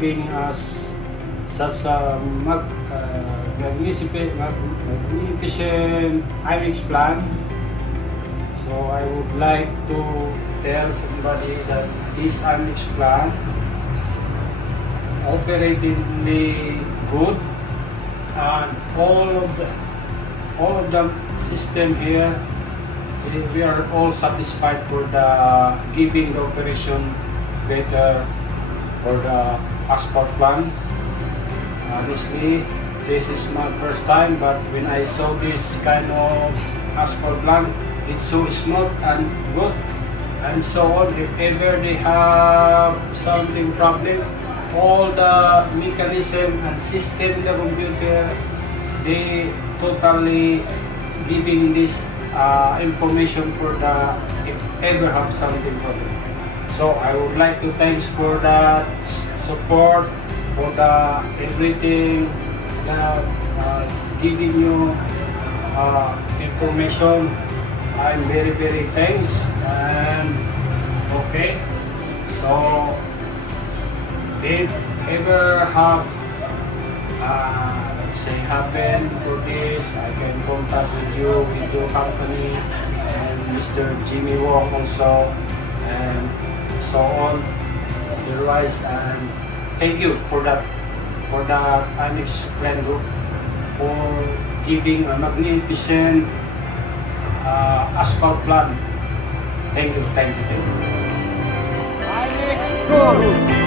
giving us such a magnificent AIMIX plan. So I would like to tell somebody that this AIMIX plan operatingly good, and all of the system here, we are all satisfied for the giving the operation better for the asphalt plan. Honestly, this is my first time, but when I saw this kind of asphalt plan, it's so smooth and good and so on. If ever they have something problem, all the mechanism and system in the computer, they totally giving this information for the if ever have something problem. So I would like to thanks for the support, for the everything that giving you information. I'm very thanks. And okay, so if ever have let's say happen to this, I can contact with you, with your company, and Mr. Jimmy Wong also, and so on. Otherwise, and thank you for that, for the AIMIX Plan Group for giving a magnificent asphalt plan. Thank you. AIMIX Group.